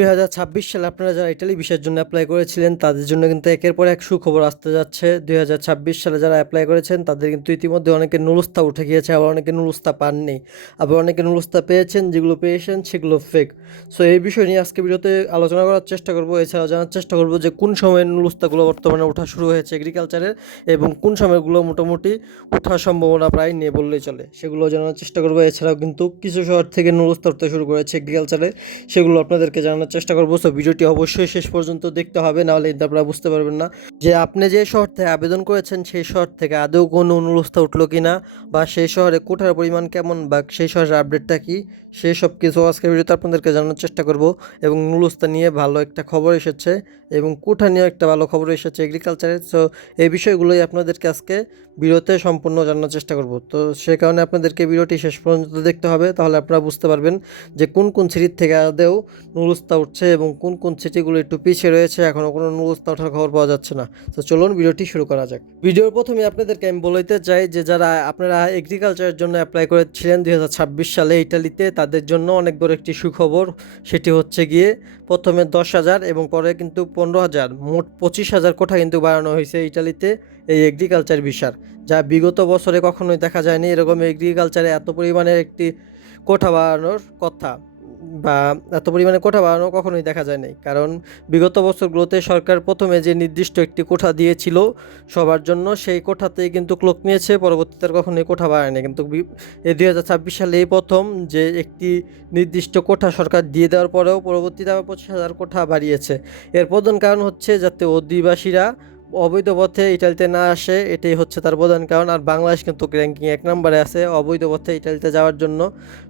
2026 সালে আপনারা যারা ইটালি ভিসার জন্য অ্যাপ্লাই করেছিলেন তাদের জন্য কিন্তু একের পর এক সুখবর আসতে যাচ্ছে। 2026 সালে যারা অ্যাপ্লাই করেছেন তাদের কিন্তু ইতিমধ্যে অনেকে নুরুস্তা উঠে গিয়েছে, আবার অনেকে নুরুস্তা পাননি, আবার অনেকে নুরুস্তা পেয়েছেন, যেগুলো পেয়েছেন সেগুলো ফেক। সো এই বিষয় নিয়ে আজকে ভিডিওতে আলোচনা করার চেষ্টা করব। এছাড়াও জানার চেষ্টা করব যে কোন সময়ে নুরুস্তাগুলো বর্তমানে ওঠা শুরু হয়েছে এগ্রিকালচারের, এবং কোন সময়গুলো মোটামুটি ওঠার সম্ভাবনা প্রায় নেই বললেই চলে, সেগুলো জানার চেষ্টা করব। এছাড়াও কিন্তু কিছু শহর থেকে নুরুস্তা উঠতে শুরু করেছে এগ্রিকালচারে, সেগুলো আপনাদেরকে জানানোর চেষ্টা করবো। সো ভিডিওটি অবশ্যই শেষ পর্যন্ত দেখতে হবে, নাহলে কিন্তু আপনারা বুঝতে পারবেন না যে আপনি যে শহর থেকে আবেদন করেছেন সেই শহর থেকে আদৌ কোনো অনুরোধ উঠলো কিনা, বা সেই শহরে কোঠার পরিমাণ কেমন, বা সেই শহরের আপডেটটা কি, সেই সব কিছু আজকের ভিডিওতে আপনাদেরকে জানানোর চেষ্টা করব। এবং নুরুস্তা নিয়ে ভালো একটা খবর এসেছে, এবং কোঠা নিয়েও একটা ভালো খবর এসেছে এগ্রিকালচারে। সো এই বিষয়গুলোই আপনাদেরকে আজকে ভিডিওতে সম্পূর্ণ জানার চেষ্টা করব। তো সে কারণে আপনাদেরকে ভিডিওটি শেষ পর্যন্ত দেখতে হবে, তাহলে আপনারা বুঝতে পারবেন যে কোন কোন সিটির থেকে আদেও নুরুস্তা উঠছে এবং কোন কোন সিটিগুলো একটু পিছিয়ে রয়েছে, এখনও কোনো নুরুস্তা ওঠার খবর পাওয়া যাচ্ছে না। তো চলুন ভিডিওটি শুরু করা যাক। ভিডিওর প্রথমে আপনাদেরকে আমি বলতে চাই যে যারা আপনারা এগ্রিকালচারের জন্য অ্যাপ্লাই করেছিলেন 2026 সালে ইটালিতে, তাদের জন্য অনেক বড় একটি সুখবর। সেটি হচ্ছে গিয়ে প্রথমে 10,000 এবং পরে কিন্তু 15,000, মোট 25,000 কোঠা কিন্তু বাড়ানো হয়েছে ইটালিতে এই এগ্রিকালচার ভিসার, যা বিগত বছরে কখনোই দেখা যায়নি। এরকম এগ্রিকালচারে এত পরিমাণে একটি কোঠা বাড়ানোর কথা, বা এত পরিমাণে কোঠা বাড়ানো কখনোই দেখা যায় নাই। কারণ বিগত বছরগুলোতে সরকার প্রথমে যে নির্দিষ্ট একটি কোঠা দিয়েছিল সবার জন্য, সেই কোঠাতেই কিন্তু লোক নিয়েছে, পরবর্তীতে আর কখনোই কোঠা বাড়ায়নি। কিন্তু এই 2026 সালে এই প্রথম যে একটি নির্দিষ্ট কোঠা সরকার দিয়ে দেওয়ার পরেও পরবর্তীতে আবার 25,000 কোঠা বাড়িয়েছে। এর প্রধান কারণ হচ্ছে যাতে অধিবাসীরা অবৈধ পথে ইটালিতে না আসে, এটাই হচ্ছে তার প্রধান কারণ। আর বাংলাদেশ কিন্তু র্যাঙ্কিং 1 নম্বরে আছে অবৈধ পথে ইটালিতে যাওয়ার জন্য।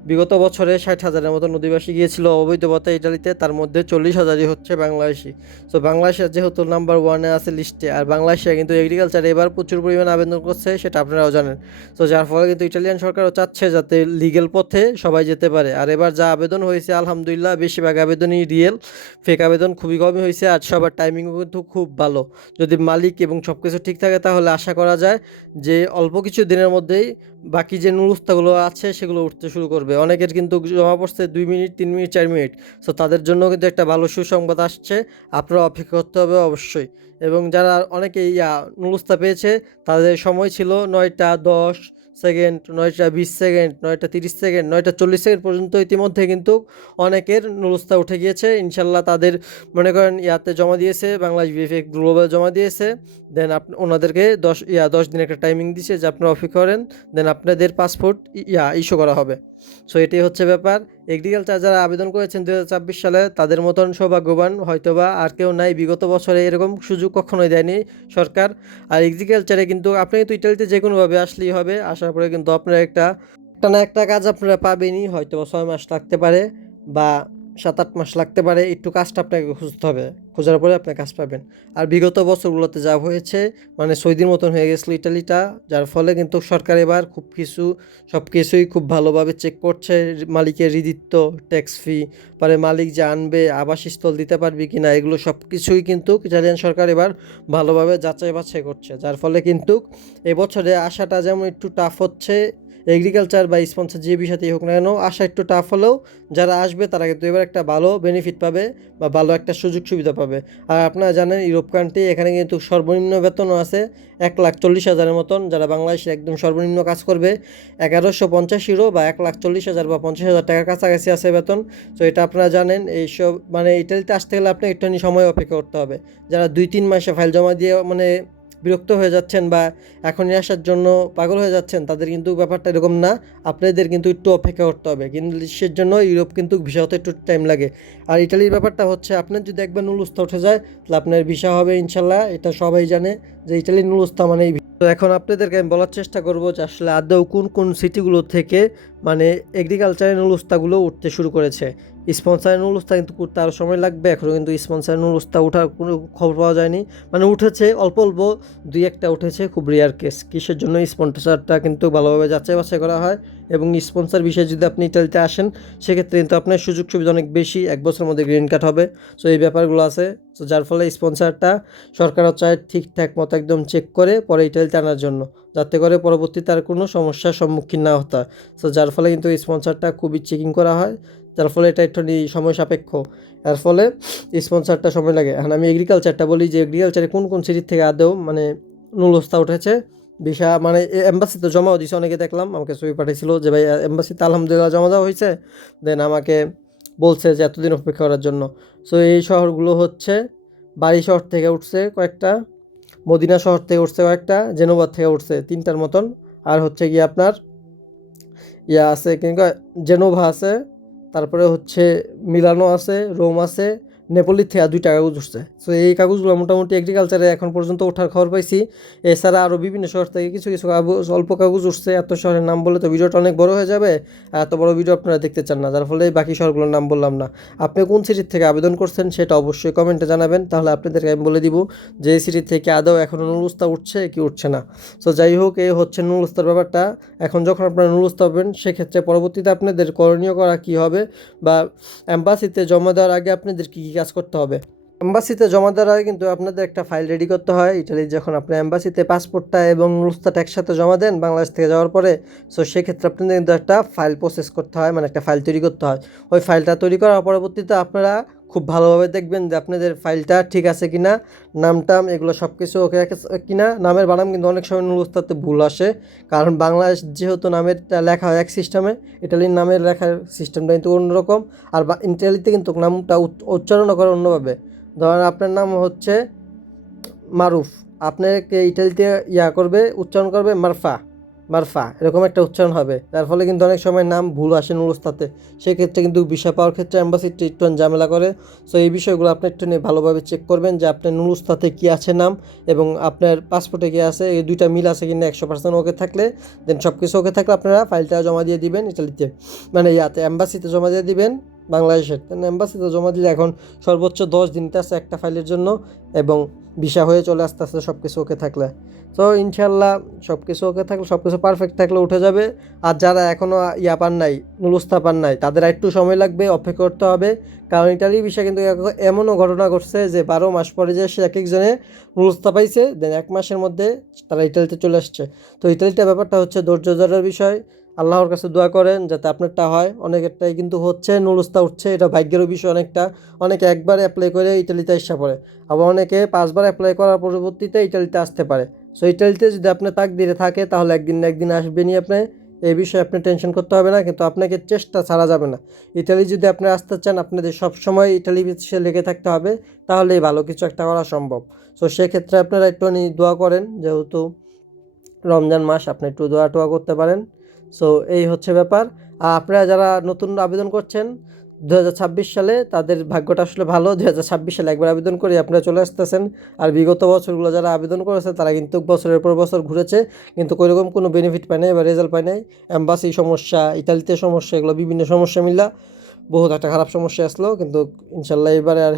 বিগত বছরে 60,000-এর মতো অধিবাসী গিয়েছিল অবৈধ পথে ইটালিতে, তার মধ্যে 40,000-ই হচ্ছে বাংলাদেশি। সো বাংলাদেশের যেহেতু নাম্বার 1-এ আছে লিস্টে, আর বাংলাদেশে কিন্তু এগ্রিকালচারে এবার প্রচুর পরিমাণে আবেদন করছে, সেটা আপনারাও জানেন। তো যার ফলে কিন্তু ইটালিয়ান সরকারও চাচ্ছে যাতে লিগেল পথে সবাই যেতে পারে। আর এবার যা আবেদন হয়েছে আলহামদুলিল্লাহ বেশিরভাগ আবেদনই রিয়েল, ফেক আবেদন খুবই কমই হয়েছে। আর সবার টাইমিংও কিন্তু খুব ভালো। যদি মালিক এবং সব কিছু ঠিক থাকে তাহলে আশা করা যায় যে অল্প কিছু দিনের মধ্যেই বাকি যে নুরুস্তাগুলো আছে সেগুলো উঠতে শুরু করবে। অনেকের কিন্তু জমা পড়ছে 2 মিনিট, 3 মিনিট, 4 মিনিট। সো তাদের জন্য কিন্তু একটা ভালো সুসংবাদ আসছে, আপনারা অপেক্ষা করতে হবে অবশ্যই। এবং যারা অনেকে নুরুস্তা পেয়েছে তাদের সময় ছিল 9টা 10 সেকেন্ড, 9টা 20 সেকেন্ড, 9টা 30 সেকেন্ড, 9টা 40 সেকেন্ড পর্যন্ত। ইতিমধ্যে কিন্তু অনেকের নুরুস্তা উঠে গিয়েছে ইনশাল্লাহ। তাদের মনে করেন ইয়াতে জমা দিয়েছে, বাংলাদেশ বিএফএ গ্লোবাল জমা দিয়েছে। দেন ওনাদেরকে 10 দিন একটা টাইমিং দিয়েছে যে আপনারা অপেক্ষা করেন, দেন আপনাদের পাসপোর্ট ইস্যু করা হবে। সো এটাই হচ্ছে ব্যাপার। এগ্রিকালচার যারা আবেদন করেছেন 2026 সালে, তাদের মতন সৌভাগ্যবান হয়তোবা আর কেউ নাই। বিগত বছরে এরকম সুযোগ কখনোই দেয়নি সরকার। আর এগ্রিকালচারে কিন্তু আপনি কিন্তু ইটালিতে যে কোনোভাবে আসলেই হবে, আসার পরে কিন্তু আপনারা একটা না একটা কাজ আপনারা পাবেনই। হয়তো 6 মাস লাগতে পারে, বা 7-8 মাস লাগতে পারে, একটু কাজটা আপনাকে খুঁজতে হবে, খোঁজার পরে আপনি কাজ পাবেন। আর বিগত বছরগুলোতে যা হয়েছে, মানে সৌদির মতন হয়ে গেছিলো ইটালিটা, যার ফলে কিন্তু সরকার এবার সব কিছুই খুব ভালোভাবে চেক করছে। মালিকের ঋদিত্ব, ট্যাক্স ফি, পরে মালিক যে আনবে আবাসস্থল দিতে পারবে কিনা, এগুলো সব কিছুই কিন্তু ইটালিয়ান সরকার এবার ভালোভাবে যাচাই বাছাই করছে। যার ফলে কিন্তু এবছরে আসাটা যেমন একটু টাফ হচ্ছে, এগ্রিকালচার বা স্পন্সর যে বিষয়তেই হোক না কেন, আসা একটু টাফ হলেও যারা আসবে তারা কিন্তু এবার একটা ভালো বেনিফিট পাবে, বা ভালো একটা সুযোগ সুবিধা পাবে। আর আপনারা জানেন ইউরোপ কান্ট্রি, এখানে কিন্তু সর্বনিম্ন বেতনও আছে 1,40,000-এর মতন। যারা বাংলাদেশে একদম সর্বনিম্ন কাজ করবে 1,150 ইউরো বা 1,40,000 বা 50,000 টাকার কাছাকাছি আছে বেতন। তো এটা আপনারা জানেন। এইসব মানে ইটালিতে আসতে গেলে আপনি একটুখানি সময় অপেক্ষা করতে হবে। যারা 2-3 মাসে ফাইল জমা দিয়ে মানে বিরক্ত হয়ে যাচ্ছেন বা এখনই আসার জন্য পাগল হয়ে যাচ্ছেন, তাদের কিন্তু ব্যাপারটা এরকম না। আপনাদের কিন্তু একটু অপেক্ষা করতে হবে। ইংলিশের জন্য ইউরোপ কিন্তু ভিসা হতে একটু টাইম লাগে। আর ইটালির ব্যাপারটা হচ্ছে, আপনার যদি একবার নুলুস্তা উঠে যায় তাহলে আপনার ভিসা হবে ইনশাল্লাহ। এটা সবাই জানে যে ইটালির নুলুস্তা মানে। তো এখন আপনাদেরকে আমি বলার চেষ্টা করবো যে আসলে আদৌ কোন কোন সিটিগুলো থেকে মানে এগ্রিকালচারের নুলুস্তাগুলো উঠতে শুরু করেছে। স্পন্সারের নুলুস্তা কিন্তু করতে আরও সময় লাগবে, এখনও কিন্তু স্পন্সারের নুলুস্তা ওঠার কোনো খবর পাওয়া যায়নি। মানে উঠেছে অল্প অল্প, 2-1টা উঠেছে, খুব রেয়ার কেস। কিসের জন্য স্পন্সরটা কিন্তু ভালোভাবে যাচাই বাছাই করা হয়, এবং স্পন্সর বিষয়ে যদি আপনি ইটালিতে আসেন সেক্ষেত্রে কিন্তু আপনার সুযোগ সুবিধা অনেক বেশি, 1 বছরের মধ্যে গ্রিন কার্ড হবে। সো এই ব্যাপারগুলো আছে। সো যার ফলে স্পন্সরটা সরকারও চায় ঠিকঠাক মতো একদম চেক করে পরে ইটালিতে আনার জন্য, যাতে করে পরবর্তীতে আর কোনো সমস্যার সম্মুখীন না হতে হয়। সো যার ফলে কিন্তু স্পন্সরটা খুবই চেকিং করা হয়, যার ফলে এটা একটু সময় সাপেক্ষ। এর ফলে স্পন্সরটা সময় লাগে। এখন আমি এগ্রিকালচারটা বলি যে এগ্রিকালচারে কোন কোন সিরিজ থেকে আদৌ মানে নুলস্থা উঠেছে। ভিসা মানে এম্বাসিতে জমাও দিছে, অনেকে দেখলাম আমাকে ছবি পাঠিয়েছিল যে ভাই এম্বাসিতে আলহামদুলিল্লাহ জমা দেওয়া হয়েছে, দেন আমাকে বলছে যে এতদিন অপেক্ষা করার জন্য। সো এই শহরগুলো হচ্ছে বাড়ি শহর থেকে উঠছে কয়েকটা, মদিনা শহর থেকে উঠছে কয়েকটা, জেনোভা থেকে উঠছে 3টার মতন, আর হচ্ছে গিয়ে আপনার ইয়া আছে কিংবা জেনোভা আছে, তারপরে হচ্ছে মিলানো আছে, রোম আছে, নেপোলি থেকে 2টা কাগজ উঠছে। সো এই কাগজগুলো মোটামুটি এগ্রিকালচারে এখন পর্যন্ত ওঠার খবর পাইছি। এছাড়া আরও বিভিন্ন শহর থেকে কিছু কিছু কাগজ, অল্প কাগজ উঠছে। এত শহরের নাম বলে তো ভিডিওটা অনেক বড় হয়ে যাবে, আর এত বড় ভিডিও আপনারা দেখতে চান না, যার ফলে বাকি শহরগুলোর নাম বললাম না। আপনি কোন সিটির থেকে আবেদন করছেন সেটা অবশ্যই কমেন্টে জানাবেন, তাহলে আপনাদেরকে আমি বলে দিব যে এই সিটি থেকে আদৌ এখনও নুলুস্তা উঠছে কি উঠছে না। সো যাই হোক, এই হচ্ছে নুলুস্তার ব্যাপারটা। এখন যখন আপনারা নুলুস্তা হবেন সেক্ষেত্রে পরবর্তীতে আপনাদের করণীয় করা কী হবে, বা অ্যাম্বাসিতে জমা দেওয়ার আগে আপনাদের কী কী কাজ করতে হবে। অ্যাম্বাসিতে জমা দেওয়ার আগে কিন্তু আপনাদের একটা ফাইল রেডি করতে হয় ইটালির। যখন আপনি অ্যাম্বাসিতে পাসপোর্টটা এবং নুলুস্তাটা একসাথে জমা দেন বাংলাদেশ থেকে যাওয়ার পরে, সো সেক্ষেত্রে আপনাদের কিন্তু একটা ফাইল প্রসেস করতে হয়, মানে একটা ফাইল তৈরি করতে হয়। ওই ফাইলটা তৈরি করার পরবর্তীতে আপনারা খুব ভালোভাবে দেখবেন যে আপনাদের ফাইলটা ঠিক আছে কিনা, নাম টাম এগুলো সব কিছু ওকে আছে কিনা। নামের বানাম কিন্তু অনেক সময় নুলুস্তাতে ভুল আসে, কারণ বাংলাদেশ যেহেতু নামের লেখা হয় এক সিস্টেমে, ইটালির নামের লেখার সিস্টেমটা কিন্তু অন্যরকম। আর ইটালিতে কিন্তু নামটা উচ্চারণ করে অন্যভাবে। ধরেন আপনার নাম হচ্ছে মারুফ, আপনাকে ইটালিতে করবে, উচ্চারণ করবে মারফা, মারফা এরকম একটা উচ্চারণ হবে, যার ফলে কিন্তু অনেক সময় নাম ভুল আসে নুলুস্তাতে। সেক্ষেত্রে কিন্তু ভিসা পাওয়ার ক্ষেত্রে অ্যাম্বাসিটি একটু ঝামেলা করে। সো এই বিষয়গুলো আপনি একটু নিয়ে ভালোভাবে চেক করবেন যে আপনার নুলুস্তাতে কী আছে নাম, এবং আপনার পাসপোর্টে কী আছে, এই দুইটা মিল আছে কিনা। 100% ওকে থাকলে, দেন সব কিছু ওকে থাকলে আপনারা ফাইলটা জমা দিয়ে দিবেন ইটালিতে, মানে অ্যাম্বাসিতে জমা দিয়ে দিবেন বাংলাদেশের। অ্যাম্বাসিতে জমা দিলে এখন সর্বোচ্চ 10 দিনতে আছে একটা ফাইলের জন্য, এবং ভিসা হয়ে চলে আস্তে আস্তে সব কিছু ওকে থাকলে। তো ইনশাল্লাহ সব কিছু ওকে থাকলে, সব কিছু পারফেক্ট থাকলে উঠে যাবে। আর যারা এখনও পান নাই, নুলুস্তা পান নাই, তাদের একটু সময় লাগবে, অপেক্ষা করতে হবে। কারণ ইটালির বিষয়ে কিন্তু এমনও ঘটনা ঘটছে যে 12 মাস পরে যে সে এক একজনে নুলুস্তা পাইছে, দেন 1 মাসের মধ্যে তারা ইটালিতে চলে আসছে। তো ইটালিটা ব্যাপারটা হচ্ছে ধৈর্য ধরার বিষয়। আল্লাহর কাছে দোয়া করেন যাতে আপনারটা হয়। অনেকেরটাই কিন্তু হচ্ছে, নুলুস্তা উঠছে, এটা ভাগ্যেরও বিষয় অনেকটা। অনেকে একবার অ্যাপ্লাই করে ইটালিতে আসা পড়ে, আবার অনেকে 5বার অ্যাপ্লাই করার পরবর্তীতে ইটালিতে আসতে পারে। সো ইটালিতে যদি আপনার তাকদিরে থাকে তাহলে একদিন না একদিন আসবেনই আপনি, এই বিষয়ে আপনি টেনশন করতে হবে না। কিন্তু আপনাকে চেষ্টা ছাড়া যাবে না। ইটালি যদি আপনি আসতে চান, আপনাদের সবসময় ইটালি সে লেগে থাকতে হবে, তাহলেই ভালো কিছু একটা করা সম্ভব। সো সেক্ষেত্রে আপনারা একটুখানি দোয়া করেন, যেহেতু রমজান মাস, আপনি একটু দোয়া টোয়া করতে পারেন। সো এই হচ্ছে ব্যাপার। আর আপনারা যারা নতুন আবেদন করছেন 2026 সালে, তাদের ভাগ্যটা আসলে ভালো। 2026 সালে একবার আবেদন করে আপনারা চলে আসতেছেন। আর বিগত বছরগুলো যারা আবেদন করেছে তারা কিন্তু বছরের পর বছর ঘুরেছে, কিন্তু কোনোরকম কোনো বেনিফিট পায় নাই বা রেজাল্ট পায় নাই। অ্যাম্বাসি সমস্যা, ইতালিতে সমস্যা, এগুলো বিভিন্ন সমস্যা মিলা বহুত একটা খারাপ সমস্যা আসলো। কিন্তু ইনশাল্লাহ এবারে আর